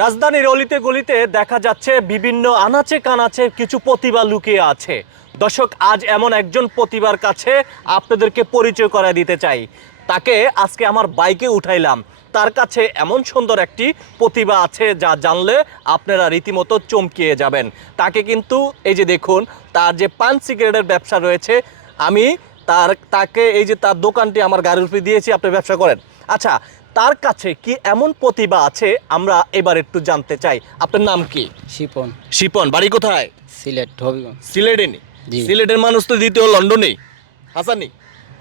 রাজধানীর অলিতে গলিতে দেখা যাচ্ছে বিভিন্ন আনাচে কানাচে কিছু প্রতিভা লুকিয়ে আছে। দর্শক, আজ এমন একজন প্রতিভার কাছে আপনাদেরকে পরিচয় করে দিতে চাই। তাকে আজকে আমার বাইকে উঠাইলাম। তার কাছে এমন সুন্দর একটি প্রতিভা আছে যা জানলে আপনারা রীতিমতো চমকিয়ে যাবেন। তাকে কিন্তু, এই যে দেখুন, তার যে পান সিগারেটের ব্যবসা রয়েছে, আমি তার, তাকে এই যে তার দোকানটি আমার গাড়ির উপরে দিয়েছি, আপনি ব্যবসা করেন। আচ্ছা তার কাছে কি এমন প্রতিভা আছে? আমরা এবার একটু জানতে চাই। আপনার নাম কি? শিপন। শিপন বাড়ি কোথায়? সিলেট হবিগঞ্জ। সিলেটে নি? সিলেটের মানুষ তো দ্বিতীয় লন্ডনে হাসানি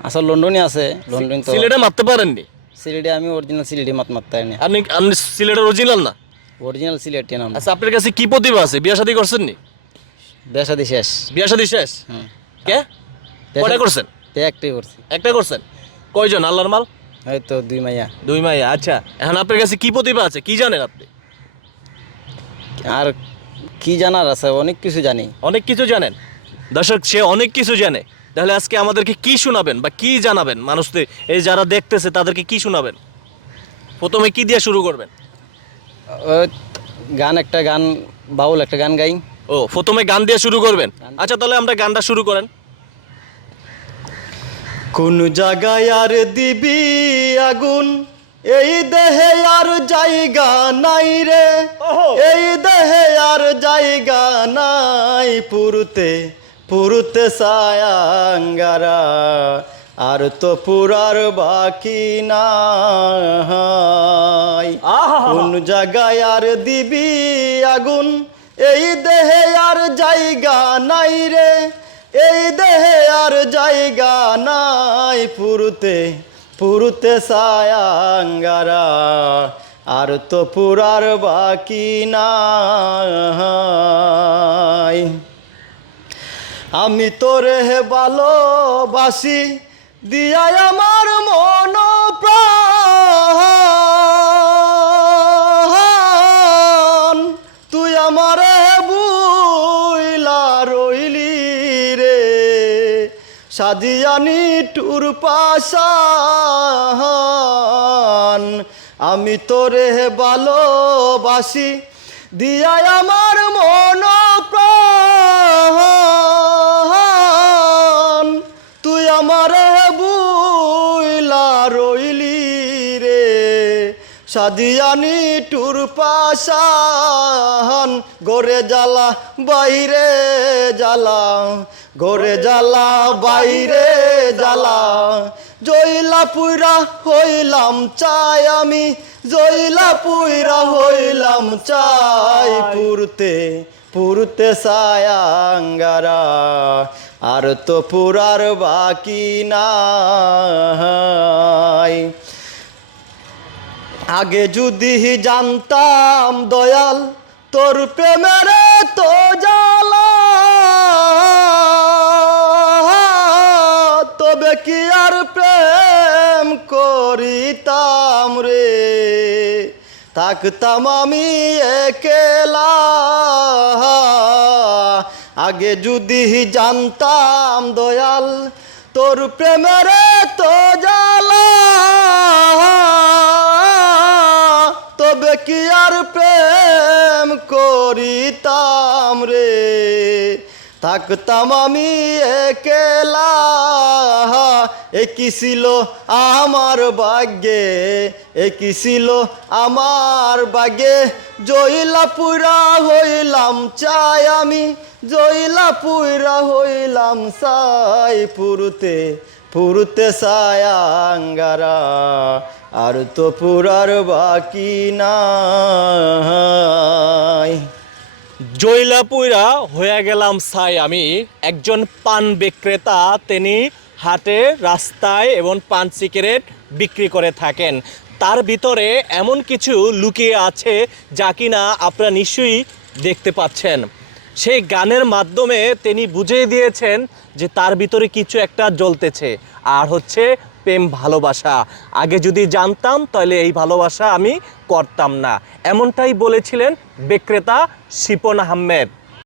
আসল লন্ডনে আছে। লন্ডন তো সিলেটে মারতে পারেননি? সিলেটে আমি অরিজিনাল সিলেটে মাত মারতে পারি না আপনি আপনি সিলেটের অরিজিনাল না? অরিজিনাল সিলেটে নাম। আচ্ছা আপনার কাছে কি প্রতিভা আছে? বিয়া শাদী করছেন নি? বেসাদি শেষ। বিয়া শাদী শেষ? হুম কে? কয়টা করছেন? একটাই করছি। একটা করছেন? কয়জন? আল্লাহর মাল? হয়তো দুই মাইয়া। দুই মাইয়া আচ্ছা। এখন আপনার কাছে কি প্রতিভা আছে? কি জানেন আপনি? আর কি জানার আছে? অনেক কিছু জানি। অনেক কিছু জানেন? দর্শক সে অনেক কিছু জানে। তাহলে আজকে আমাদেরকে কি শোনাবেন বা কি জানাবেন? মানুষদের এই যারা দেখতেছে তাদেরকে কি শোনাবেন? প্রথমে কি দিয়ে শুরু করবেন? গান একটা গান বাউল একটা গান গাই। ও প্রথমে গান দিয়ে শুরু করবেন? আচ্ছা তাহলে আমরা গানটা শুরু করেন। কোন জায়গায় আর দিবি আগুন? এই দেহে আর জায়গা নাই রে। এই দেহে আর জায়গা নাই পুরুতে। পুরুতে সায়াঙ্গারা। আর তো পুরার বাকি নাই। কোন জায়গায় আর দিবি আগুন? এই দেহে আর জায়গা নাই রে। এই দেহে আর জায়গা নাই পুরুতে পুরুতে সায়াঙ্গারা। আর তো পুরার বাকি নাই। আমি তোরে ভালোবাসি, দিয়াই আমার মন প্রাণ সাজিয়ানি টুর পাশান আমি তোরে ভালোবাসি দিয়ায় আমার মন সাদিয়ানি টুর পাশান গোরে জ্বালা বাইরে জ্বালা গোরে জ্বালা বাইরে জ্বালা। জয়লা পুইরা হইলাম চাই আমি, জয়লা পুইরা হইলাম চাই পুরতে পুরতে সায়াঙ্গারা। আর তো পুরার বাকি নাই আগে যদি জানতাম দয়াল, তোর প্রেমের তো জ্বালা তবে কি আর প্রেম করিতাম রে? থাকতাম আমি একেলা। আগে যদি জানতাম দয়াল, তোর প্রেমের তো জ্বালা তবে কি আর প্রেম করিতাম রে? থাকতাম আমি একেলা। একই ছিল আমার ভাগ্যে, একই ছিল আমার ভাগ্যে। জয়লা পুরা হইলাম চাই আমি জয়লা পুরা হইলাম সাই পুরুতে পুরুতে সায়াঙ্গারা আর তো পুরার বাকি নাই। জৈলাপুরা হয়ে গেলাম সাই আমি। একজন পান বিক্রেতা, তিনি হাটে রাস্তায় এবং পান সিগারেট বিক্রি করে থাকেন। তার ভিতরে এমন কিছু লুকিয়ে আছে যা কিনা আপনারা নিশ্চয়ই দেখতে পাচ্ছেন। সেই গানের মাধ্যমে তিনি বুঝিয়ে দিয়েছেন যে তার ভিতরে কিছু একটা জ্বলতেছে। আর হচ্ছে প্রেম ভালোবাসা। আগে যদি জানতাম তাহলে এই ভালোবাসা আমি করতাম না। এমনটাই বলেছিলেন বিক্রেতা শিপন আহমেদ।